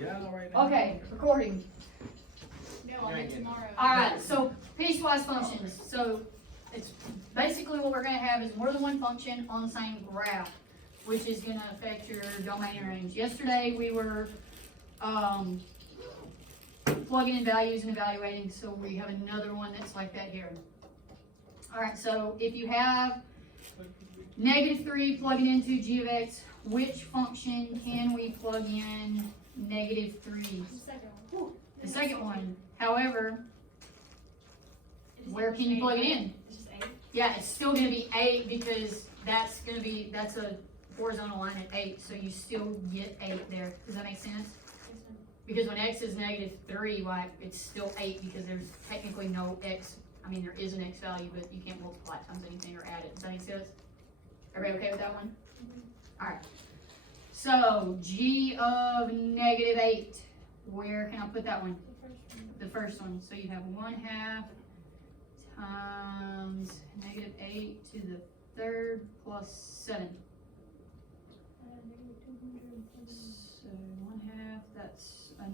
Yeah, right now. Okay, recording. No, I'll get tomorrow. Alright, so piecewise functions. So it's basically what we're gonna have is more than one function on the same graph, which is gonna affect your domain and range. Yesterday we were plugging in values and evaluating, so we have another one that's like that here. Alright, so if you have -3 plugging into g of x, which function can we plug in -3? The second one. The second one. However, where can you plug it in? It's just 8. Yeah, it's still gonna be 8 because that's a horizontal line at 8, so you still get 8 there. Does that make sense? Because when x is -3, why it's still 8 because there's technically no x. I mean, there is an x value, but you can't multiply it times anything or add it. Does that make sense? Everybody okay with that one? All right. So g of -8. Where can I put that one? The first one. So you have 1/2 times -8 to the third plus 7. So 1/2, that's a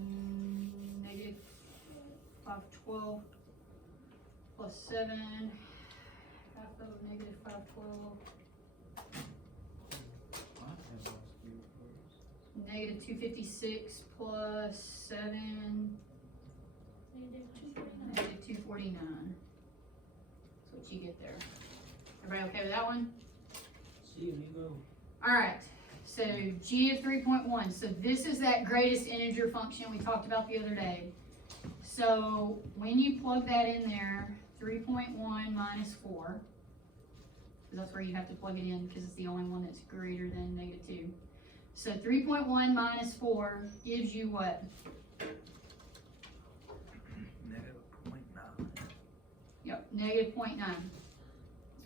-512 plus 7. Half of -512. -256 plus 7. -249. That's what you get there. Everybody okay with that one? See, amigo. Alright, so g of 3.1. So this is that greatest integer function we talked about the other day. So when you plug that in there, 3.1 minus 4, because that's where you have to plug it in because it's the only one that's greater than -2. So 3.1 minus 4 gives you what? -0.9. Yep, -0.9.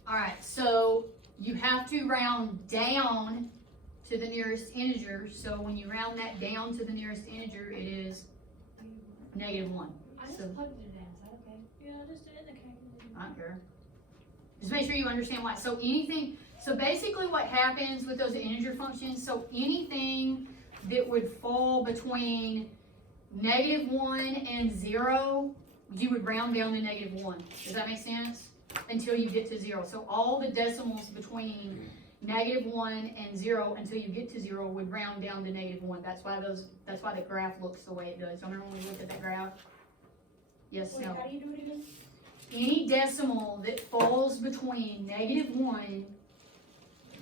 Alright, so you have to round down to the nearest integer. So when you round that down to the nearest integer, it is -1. I just So plugged it in. Is that okay? Yeah, I just did it in the calculator. I don't care. Just make sure you understand why. So basically what happens with those integer functions, so anything that would fall between -1 and 0, you would round down to -1. Does that make sense? Until you get to 0. So all the decimals between -1 and 0 until you get to 0 would round down to -1. That's why the graph looks the way it does. Remember when we looked at that graph? Yes, Wait, no. how do you do it again? Any decimal that falls between -1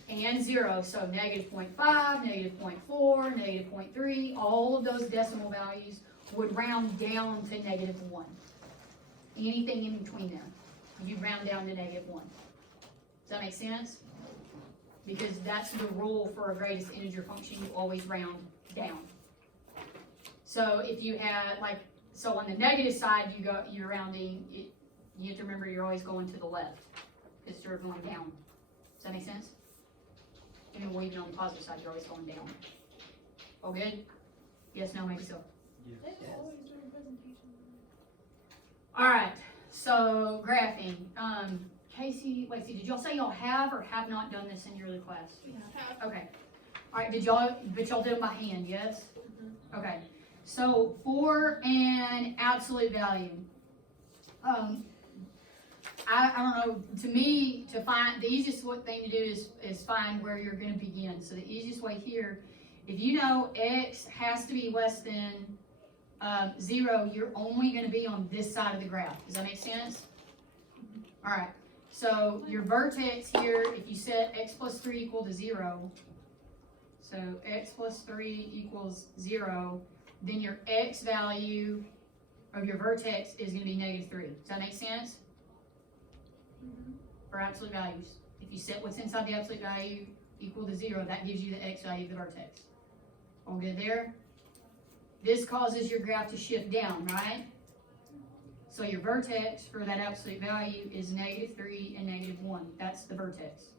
and 0, so -0.5, -0.4, -0.3, all of those decimal values would round down to -1. Anything in between them, you round down to -1. Does that make sense? Because that's the rule for a greatest integer function, you always round down. So if you had, so on the negative side, you're rounding, you have to remember you're always going to the left, because you're going down. Does that make sense? And then even on the positive side, you're always going down. All good? Yes, no, maybe so. They always do a presentation. Alright, so graphing. Casey, Lacey, did y'all say y'all have or have not done this in your other class? Yeah. Okay. Alright, but y'all did it by hand, yes? Okay. So for an absolute value, I don't know, to me, to find, the easiest thing to do is find where you're going to begin. So the easiest way here, if you know x has to be less than 0, you're only going to be on this side of the graph. Does that make sense? Alright, so your vertex here, if you set x plus 3 equal to 0, so x plus 3 equals 0, then your x value of your vertex is going to be -3. Does that make sense? For absolute values. If you set what's inside the absolute value equal to 0, that gives you the x value of the vertex. All good there? This causes your graph to shift down, right? So your vertex for that absolute value is -3 and -1. That's the vertex.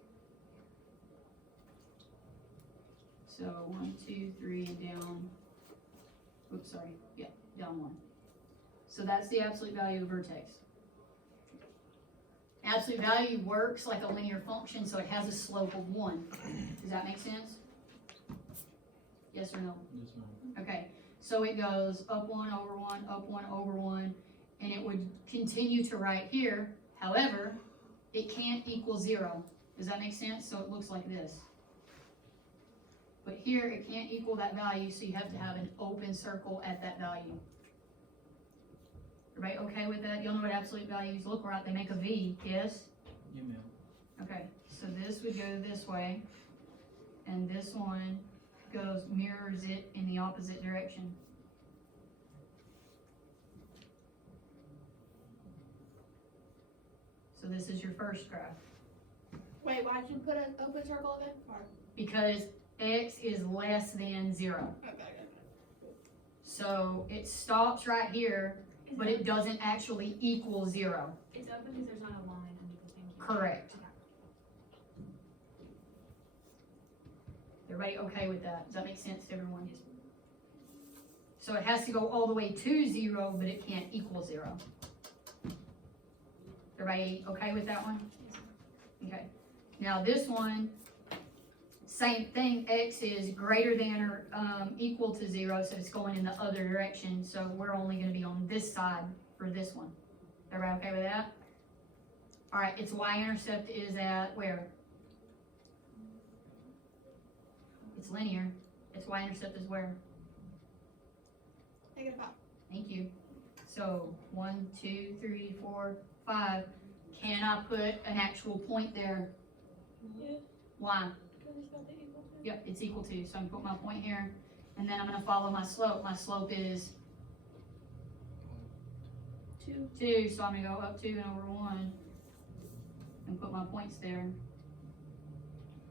So 1, 2, 3, and down. Oops, sorry. Yeah, down 1. So that's the absolute value of the vertex. Absolute value works like a linear function, so it has a slope of 1. Does that make sense? Yes or no? Yes, ma'am. Okay. So it goes up 1 over 1, up 1 over 1, and it would continue to right here. However, it can't equal 0. Does that make sense? So it looks like this. But here it can't equal that value, so you have to have an open circle at that value. Everybody okay with that? You'll know what absolute values look like. They make a V, yes? Yeah, ma'am. Okay, so this would go this way, and this one mirrors it in the opposite direction. So this is your first graph. Wait, why'd you put an open circle again? Because x is less than 0. Okay. So it stops right here, but it doesn't actually equal 0. It's open because there's not a line under the thing. Correct. Everybody okay with that? Does that make sense to everyone? So it has to go all the way to 0, but it can't equal 0. Everybody okay with that one? Okay. Now this one, same thing, x is greater than or equal to 0, so it's going in the other direction, so we're only going to be on this side for this one. Everybody okay with that? Alright, its y-intercept is at where? It's linear. Its y-intercept is where? -5. Thank you. So 1, 2, 3, 4, 5. Can I put an actual point there? Yeah. Why? Because it's got the equal to. Yep, it's equal to. So I'm gonna put my point here, and then I'm gonna follow my slope. My slope is 2, so I'm gonna go up 2 and over 1, and put my points there.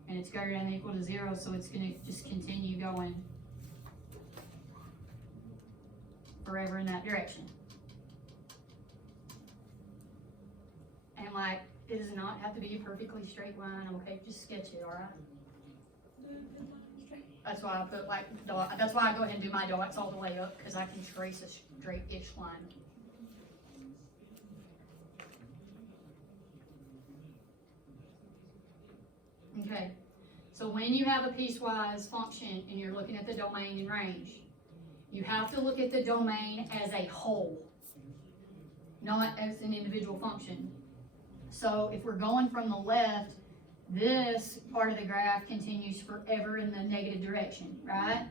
And it's greater than or equal to 0, so it's gonna just continue going forever in that direction. And like, it does not have to be a perfectly straight line, okay? Just sketch it, alright? That's why I put like dot. That's why I go ahead and do my dots all the way up, because I can trace a straight-ish line. Okay, so when you have a piecewise function and you're looking at the domain and range, you have to look at the domain as a whole, not as an individual function. So if we're going from the left, this part of the graph continues forever in the negative direction, right?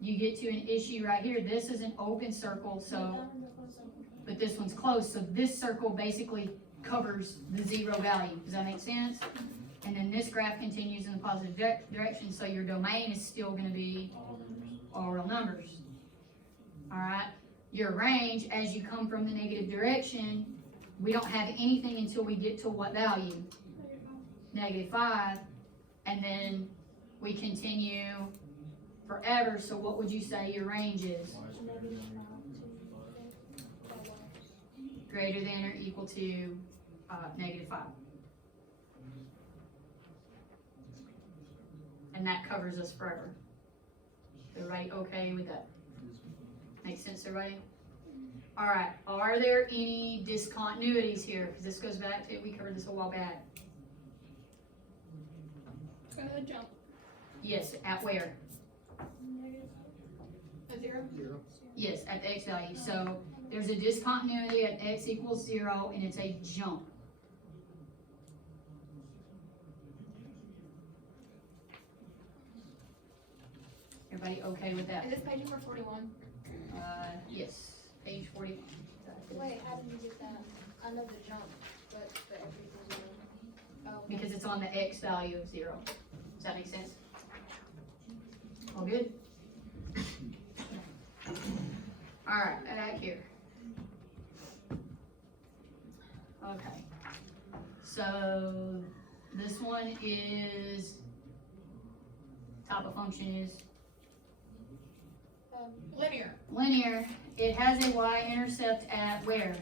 You get to an issue right here. This is an open circle, so, but this one's closed. So this circle basically covers the 0 value. Does that make sense? And then this graph continues in the positive direction, so your domain is still going to be all real numbers. All right? Your range, as you come from the negative direction, we don't have anything until we get to what value? -5. And then we continue forever. So what would you say your range is? Greater than or equal to -5. And that covers us forever. Everybody okay with that? Makes sense, everybody? All right, are there any discontinuities here? Because this goes back to, we covered this a while back. Jump. Yes, at where? A 0? Yes, at the x value. So there's a discontinuity at x equals 0, and it's a jump. Everybody okay with that? Is this page number 41? Yes, page 41. Wait, how did you get that? I know the jump, but the x equals 0. Oh, okay. Because it's on the x value of 0. Does that make sense? All good? All right, back here. Okay. So this one is, type of function is Linear. linear. It has a y-intercept at where?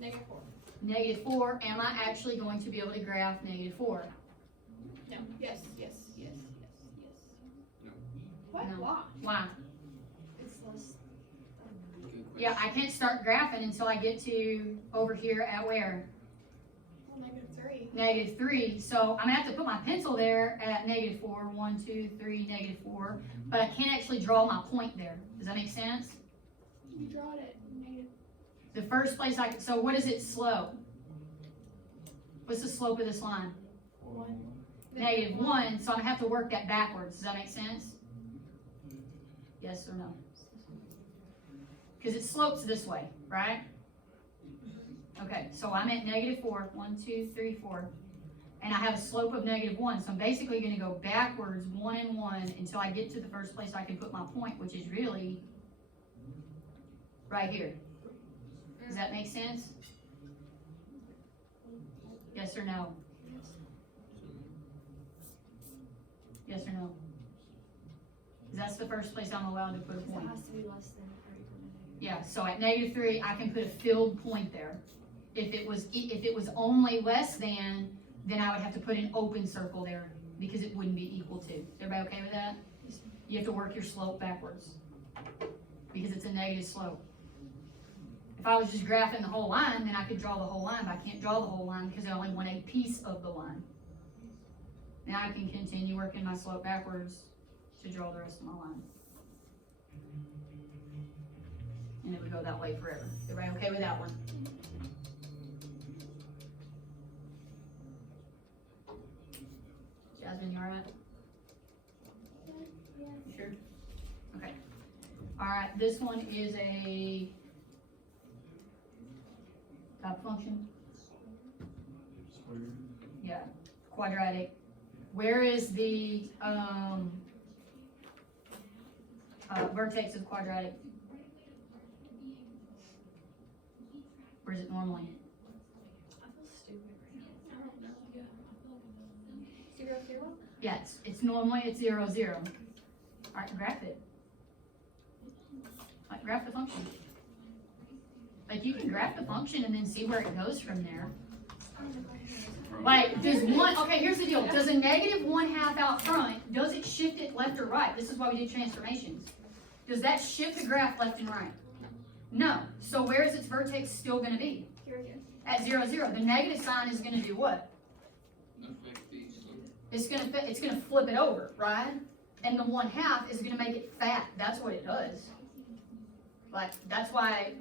-4. -4. Am I actually going to be able to graph -4? No. Yes. No. What? No. Why? Why? It's less. Yeah, I can't start graphing until I get to over here at where? Well, -3. negative 3. So I'm gonna have to put my pencil there at negative 4. 1, 2, 3, negative 4. But I can't actually draw my point there. Does that make sense? You draw it at negative. The first place I could, so what is its slope? What's the slope of this line? 1. Negative 1, so I'm gonna have to work that backwards. Does that make sense? Yes or no? Because it slopes this way, right? Okay, so I'm at negative 4. 1, 2, 3, 4. And I have a slope of negative 1, so I'm basically gonna go backwards 1 and 1 until I get to the first place I can put my point, which is really right here. Does that make sense? Yes or no? Yes or no? Because that's the first place I'm allowed to put a It point. has to be less than or equal to negative. Yeah, so at negative 3, I can put a filled point there. If it was only less than, then I would have to put an open circle there because it wouldn't be equal to. Is everybody okay with that? You have to work your slope backwards because it's a negative slope. If I was just graphing the whole line, then I could draw the whole line, but I can't draw the whole line because I only want a piece of the line. Now I can continue working my slope backwards to draw the rest of my line. And it would go that way forever. Everybody okay with that one? Jasmine, you alright? Yeah. You sure? Okay. Alright, this one is a type function. Yeah, quadratic. Where is the vertex of quadratic? Where is it normally? I feel stupid right now. I don't know. Yeah. 0, 0? Yeah, it's normally it's 0, 0. Alright, graph it. Like, graph the function. Like, you can graph the function and then see where it goes from there. Like, does one, okay, here's the deal. Does a negative 1/2 out front, does it shift it left or right? This is why we do transformations. Does that shift the graph left and right? No. So where is its vertex still going to be? Here again. At 0, 0. The negative sign is going to do what? It's going to flip it over, right? And the 1/2 is going to make it fat. That's what it does. Like, that's why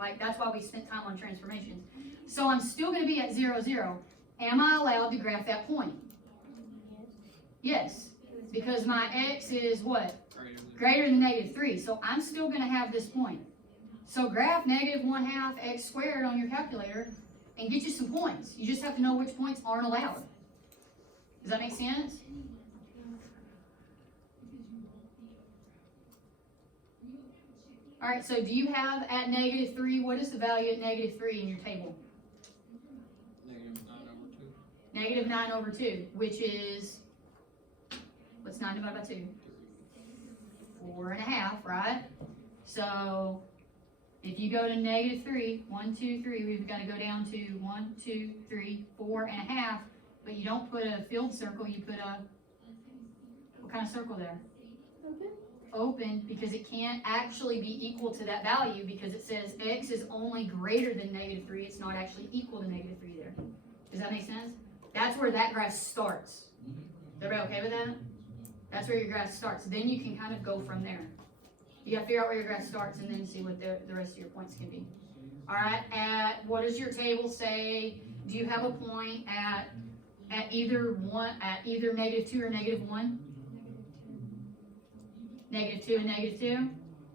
we spent time on transformations. So I'm still going to be at 0, 0. Am I allowed to graph that point? Yes. Because my x is what? Greater than negative 3. So I'm still going to have this point. So graph negative 1/2 x squared on your calculator and get you some points. You just have to know which points aren't allowed. Does that make sense? All right, so do you have at negative 3, what is the value at negative 3 in your table? Negative 9 over 2, which is, what's 9 divided by 2? 4.5, right? So, if you go to negative 3, 1, 2, 3, we've got to go down to 1, 2, 3, 4.5, but you don't put a filled circle, you put a, what kind of circle there? Open. Open, because it can't actually be equal to that value because it says x is only greater than negative 3, it's not actually equal to negative 3 there. Does that make sense? That's where that graph starts. Is everybody okay with that? That's where your graph starts. Then you can kind of go from there. You gotta figure out where your graph starts and then see what the rest of your points can be. Alright, what does your table say? Do you have a point at either negative 2 or negative 1? Negative 2 and negative 2? And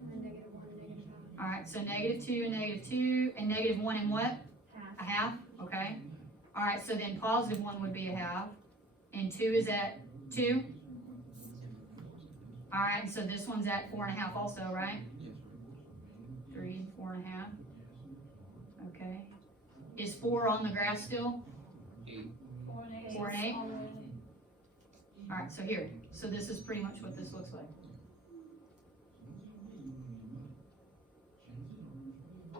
then negative 1 and negative 1. Alright, so negative 2 and negative 2, and negative 1 and what? A half, okay. Alright, so then positive 1 would be a half, and 2 is at 2? Alright, so this one's at 4.5 also, right? 3, 4.5. Okay. Is 4 on the graph still? 4 and 8. 4 and 8? All the way. Alright, so here. So this is pretty much what this looks like.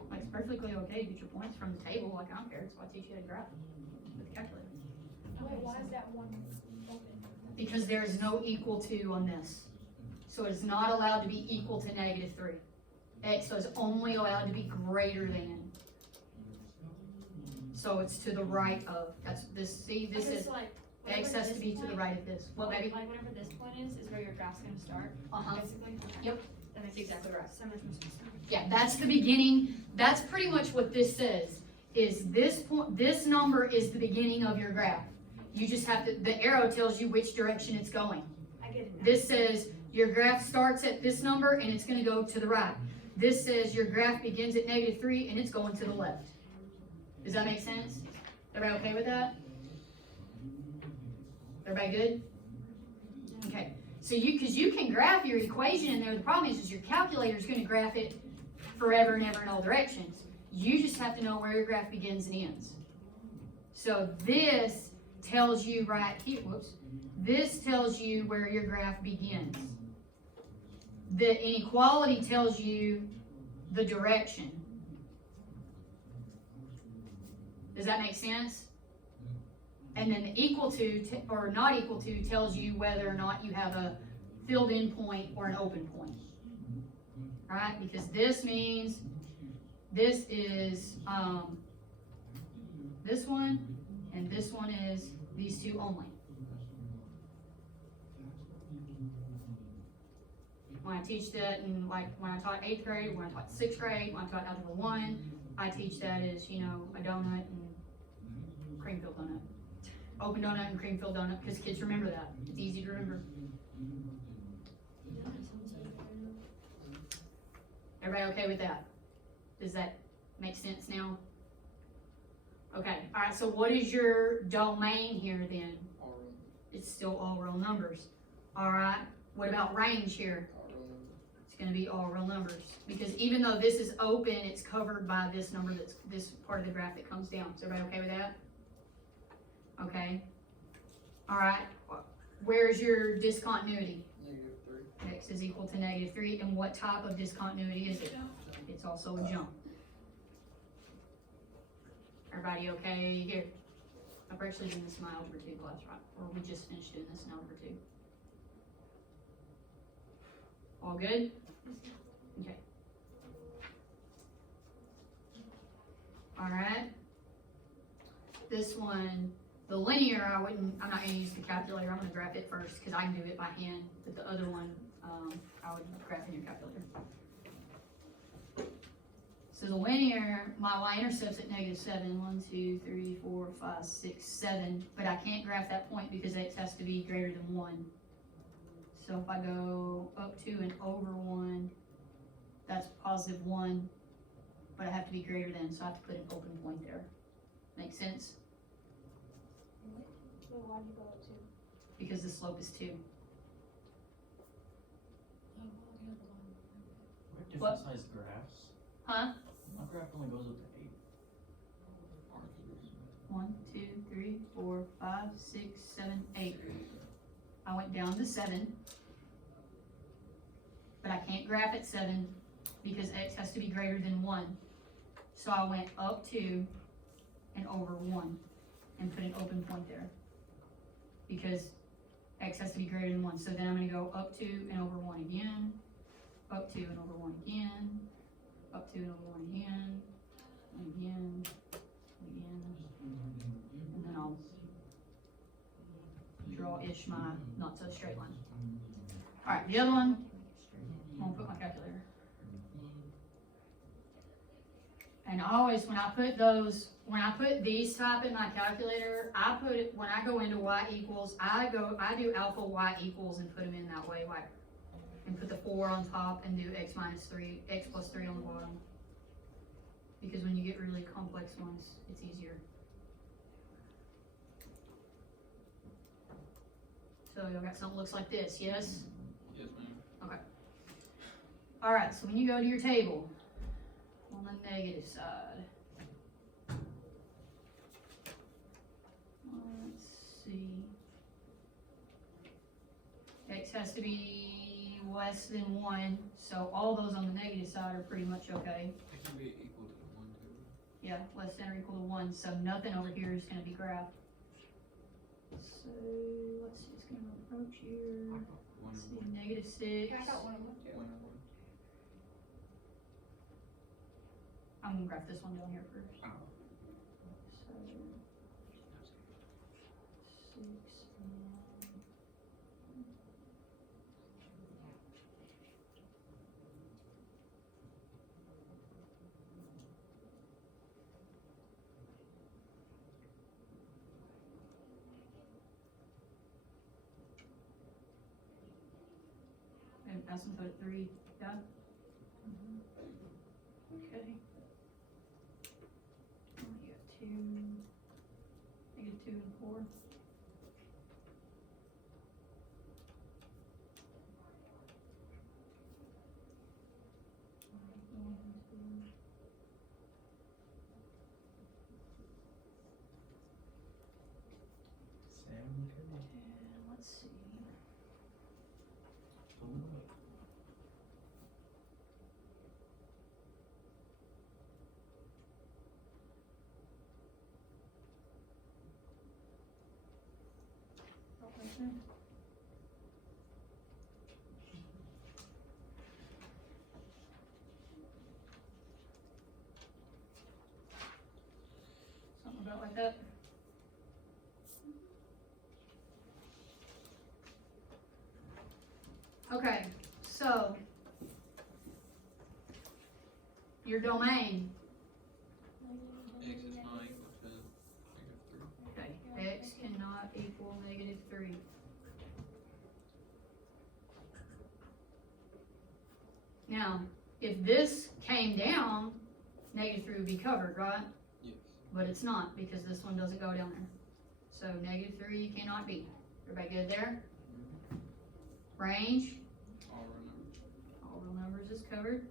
Like, it's perfectly okay to get your points from the table, like I don't care, it's why I teach you how to graph with the calculator. Wait, why is that one open? Because there's no equal to on this. So it's not allowed to be equal to negative 3. X is only allowed to be greater than. So it's to the right of, that's this, see, this Okay, is, so like, X whatever has to this be to the point- right of this. What, baby? Like whatever this point is where your graph's gonna start, Uh-huh. basically? Okay. Yep. That makes Exactly right. so much more sense. Yeah, that's the beginning, that's pretty much what this says, is this point, this number is the beginning of your graph. You just have to, the arrow tells you which direction it's going. I get it now. This says your graph starts at this number and it's gonna go to the right. This says your graph begins at -3 and it's going to the left. Does that make sense? Everybody okay with that? Everybody good? Okay, so cause you can graph your equation in there, the problem is your calculator's gonna graph it forever and ever in all directions. You just have to know where your graph begins and ends. So this tells you right here, whoops, this tells you where your graph begins. The inequality tells you the direction. Does that make sense? And then the equal to or not equal to tells you whether or not you have a filled in point or an open point. Right? Because this means this is this one and this one is these two only. When I teach that in when I taught 8th grade, when I taught 6th grade, when I taught Algebra 1, I teach that as, a donut and cream filled donut. Open donut and cream filled donut, because kids remember that. It's easy to remember. Everybody okay with that? Does that make sense now? Okay, alright, so what is your domain here then? All real, It's still all real numbers. Alright, what about range here? all real numbers. It's gonna be all real numbers. Because even though this is open, it's covered by this number that's this part of the graph that comes down. Is everybody okay with that? Okay. Alright, where's your discontinuity? -3. X is equal to -3, and what type of discontinuity is it? It's also a jump. Everybody okay here? I've actually done this in my Algebra 2 class, right? Or we just finished doing this in Algebra 2. All good? Okay. Alright. This one, the linear, I'm not gonna use the calculator, I'm gonna graph it first, because I can do it by hand, but the other one, I would graph in your calculator. So the linear, my y-intercept's at -7, 1, 2, 3, 4, 5, 6, 7, but I can't graph that point because x has to be greater than 1. So if I go up to and over 1, that's +1, but I have to be greater than, so I have to put an open point there. Make sense? So why'd you go up to? Because the slope is 2. What different size graphs? Huh? My graph only goes up to 8. 1, 2, 3, 4, 5, 6, 7, 8. I went down to 7, but I can't graph at 7 because x has to be greater than 1. So I went up 2 and over 1 and put an open point there because x has to be greater than 1. So then I'm going to go up 2 and over 1 again, up 2 and over 1 again, up 2 and over 1 again, and again, and then I'll draw-ish my not so straight line. Alright, the other one, I'm gonna put my calculator. And always when I put these type in my calculator, I put it, when I go into y equals, I do alpha y equals and put them in that way, like, and put the 4 on top and do x plus 3 on the bottom. Because when you get really complex ones, it's easier. So y'all got something that looks like this, yes? Yes, ma'am. Okay. Alright, so when you go to your table, on the negative side, let's see, x has to be less than 1, so all those on the negative side are pretty much okay. It can be equal to 1 too. Yeah, less than or equal to 1, so nothing over here is going to be graphed. So, let's see, it's going to approach here. One Let's and see, one. -6. I got one of them too. 1 and 1. I'm going to graph this one down here first. Oh. So, asymptote at 3, yeah? Okay. You got 2, negative 2 and 4. Sam, okay. And let's see. Something about like that. Okay, so your domain, X is not equal to -3. okay, x cannot equal -3. Now, if this came down, -3 would be covered, right? Yes. But it's not, because this one doesn't go down there. So -3 cannot be. Everybody good there? Range, All real numbers. all real numbers is covered.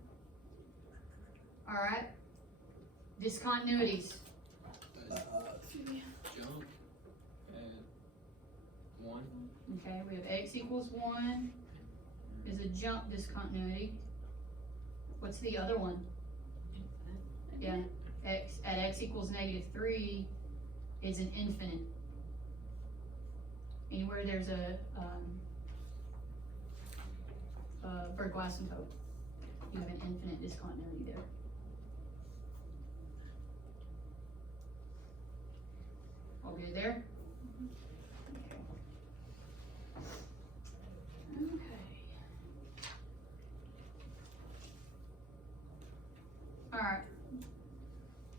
Alright. Discontinuities. Jump at 1. Okay, we have x equals 1 is a jump discontinuity. What's the other one? Yeah, at x equals -3 is an infinite. Anywhere there's a vertical asymptote, you have an infinite discontinuity there. All good there? Okay. Alright.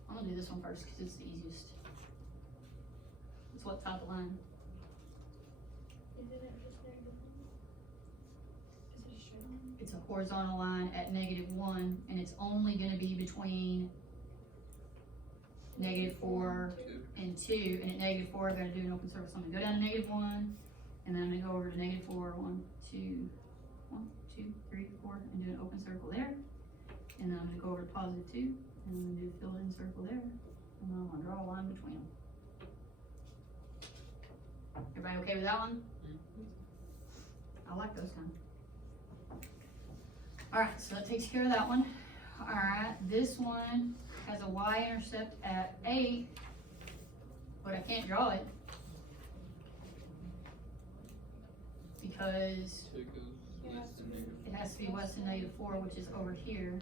I'm gonna do this one first because it's the easiest. It's what top of line. Isn't it just negative one? Is it a straight line? It's a horizontal line at -1, and it's only gonna be between -4 2. and 2, and at -4, I'm gonna do an open circle, so I'm gonna go down to -1, and then I'm gonna go over to -4, 1, 2, 3, 4, and do an open circle there, and then I'm gonna go over to +2, and I'm gonna do a filled in circle there, and then I'm gonna draw a line between them. Everybody okay with that one? I like those kind. Alright, so that takes care of that one. Alright, this one has a y-intercept at 8, but I can't draw it because 2 goes less than -4. it has to be less than -4, which is over here.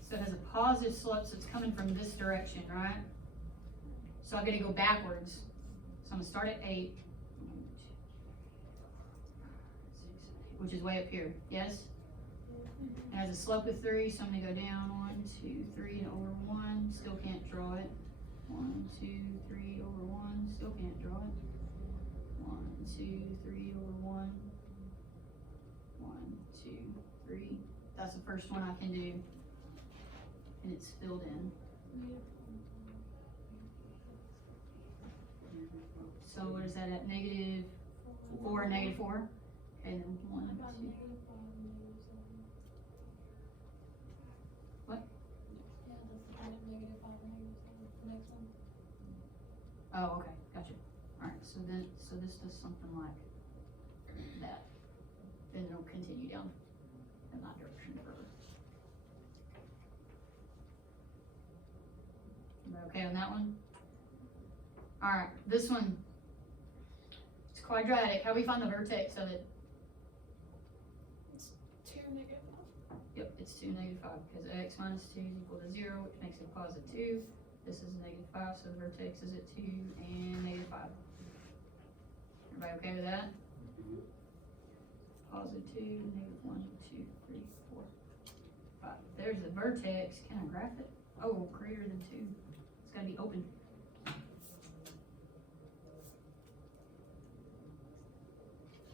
So it has a positive slope, so it's coming from this direction, right? So I'm gonna go backwards. So I'm gonna start at 8, which is way up here, yes? It has a slope of 3, so I'm gonna go down 1, 2, 3, and over 1, still can't draw it. 1, 2, 3, over 1, still can't draw it. 1, 2, 3, over 1. 1, 2, 3. That's the first one I can do. And it's filled in. So what is that at -4, -4? Okay, then 1, 2. What? Yeah, that's the kind of -5 and -7, the next one. Oh, okay, gotcha. Alright, so this does something like that. Then it'll continue down in that direction further. Everybody okay on that one? Alright, this one. It's quadratic. How do we find the vertex of it? 2 -1. Yep, it's 2, -5, because x minus 2 is equal to 0, which makes it +2. This is -5, so the vertex is at 2 and -5. Everybody okay with that? +2, -1, 2, 3, 4, 5. There's the vertex. Can I graph it? Oh, greater than 2. It's gotta be open.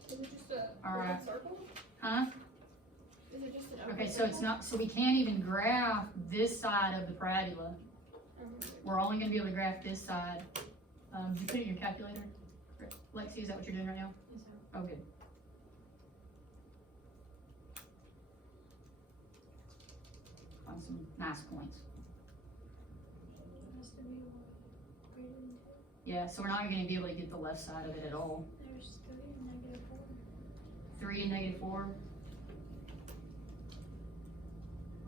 Is it just a All right. circle? Okay, so it's not, so we can't even graph this side of the parabola. We're only gonna be able to graph this side. Did you put it in your calculator? Lexi, is that what you're doing right now? Yes, sir. Oh, good. Find some nice points. Has to be greater than 2. Yeah, so we're not gonna be able to get the left side of it at all. There's 3 and -4. 3 and -4.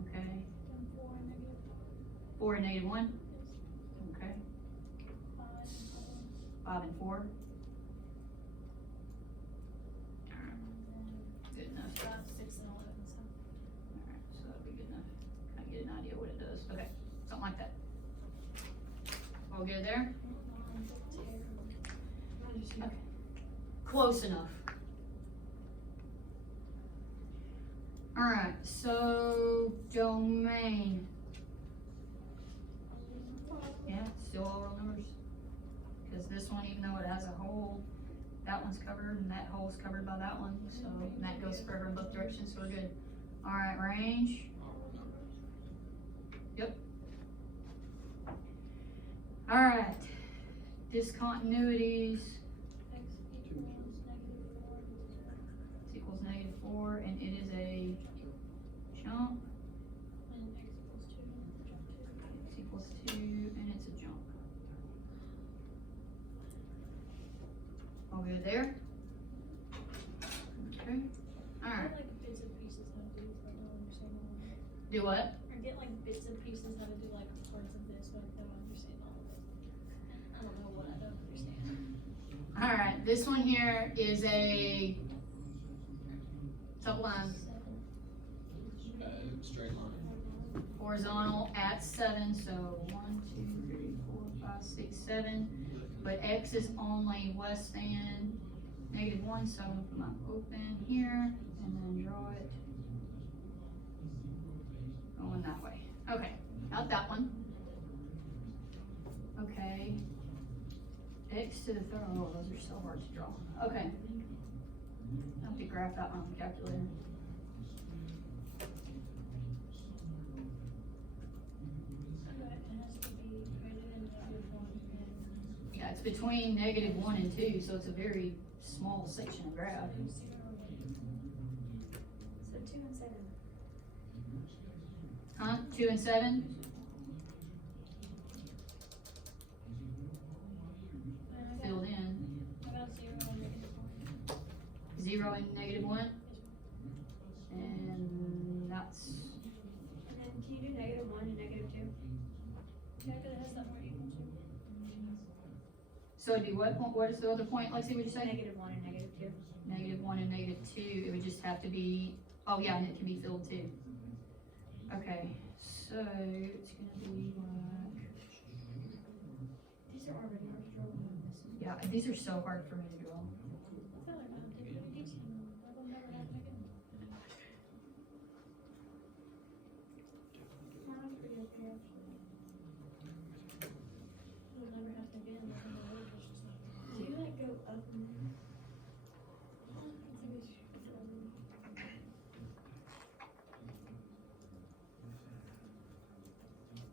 Okay, Then 4 and -4. 4 and -1. Yes. Okay, 5 and 4. 5 and 4. Good enough. 5, 6, and 11, so. Alright, so that'll be good enough. Kind of get an idea what it does. Okay, something like that. All good there? Okay. Close enough. Alright, so domain. Yeah, still all real numbers. Cause this one, even though it has a hole, that one's covered and that hole's covered by that one, so, and that goes forever in both directions, so we're good. Alright, range. All real numbers. Alright, discontinuities. X equals -4. X equals -4, and it is a jump. And x equals 2. Jump 2. X equals 2, and it's a jump. All good there? Okay, alright. Like bits and pieces how to do it, I don't understand all of it. Do what? Or get like bits and pieces how to do like parts of this, but I don't understand all of it. I don't know what I don't understand. Alright, this one here is a top line, 7. Straight line. horizontal at 7, so 1, 2, 3, 4, 5, 6, 7. But X is only less than -1, so I'm gonna put mine open here and then draw it going that way. Okay, got that one. Okay. X to the third, oh, those are so hard to draw. Okay. I have to graph that one on the calculator. So it has to be greater than -1 and Yeah, it's between -1 and 2, so it's a very small section of graph. 0. So 2 and 7. Huh? 2 and 7? Filled in. How about 0 and -1? 0 and -1. And that's, And then can you do -1 and -2? Yeah, because it has that word equal to. so do what point, what is the other point, Lexi, what'd you say? -1 and -2. -1 and -2, it would just have to be, oh yeah, and it can be filled too. Okay, so it's gonna be like, These are already hard to draw. yeah, these are so hard for me to draw. I feel like I'm taking a decent one. I will never have to again. Mine's pretty okay actually. We'll never have to again. Like, in the work, it's just like, do you like go up and down?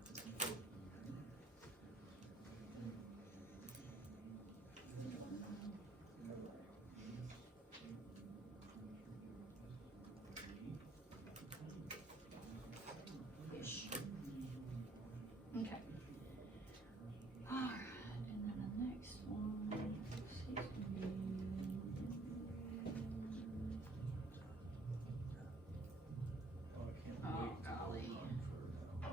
It's like a Ish. Okay. Alright, and then the next one, let's see, it's gonna be. Oh, I can't Oh, wait to golly. hold on for,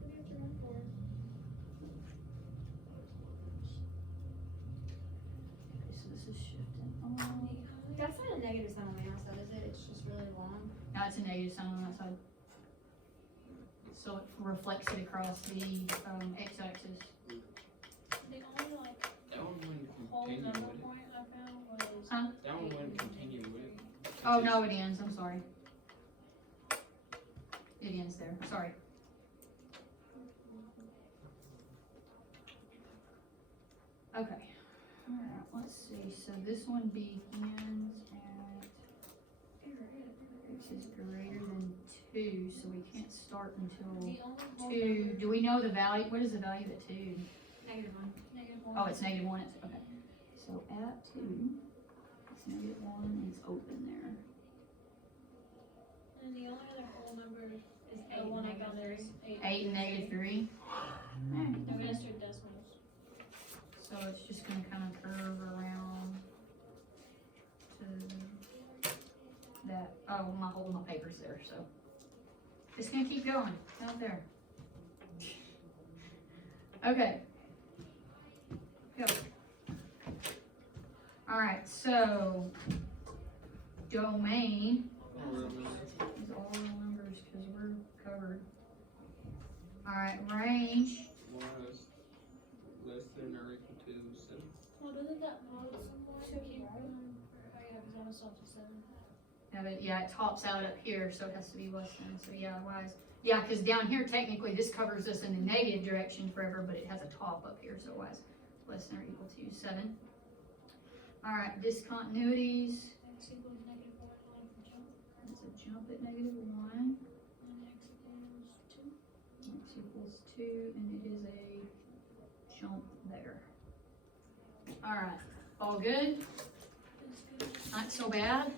What do you have to run for? Okay, so this is shifting on. That's not a negative sign on the outside, is it? It's just really long. Now it's a negative sign on that side. So it reflects it across the, x-axis. The only like That one wouldn't whole continue, number would it? point I found was. Huh? That one wouldn't continue, would it? Oh, no, it ends, I'm sorry. It ends there, sorry. Okay, alright, let's see, so this one begins at x is greater than 2, so we can't start until The only whole 2. number, Do we know the value? What is the value at 2? -1. Oh, it's -1. It's okay. So at 2, it's -1 and it's open there. and the only other whole number is Is the 8 one I and got there is 8. 8 and -3. And we just do decimals. So it's just gonna kind of curve around to that. Oh, my whole my paper's there, so it's gonna keep going out there. Okay. Go. All right. So domain is all the numbers because we're covered. All right. Range. Was less than or equal to 7. Well, doesn't that mod somewhere? So keep oh yeah, because I was off to 7. Yeah, it tops out up here, so it has to be less than. So yeah, wise. Yeah, because down here technically this covers us in the negative direction forever, but it has a top up here, so wise less than or equal to 7. All right, discontinuities. X equals -1 line for jump. That's a jump at -1. And x equals 2. X equals 2, and it is a jump there. All right, all good? It's good. Not so bad.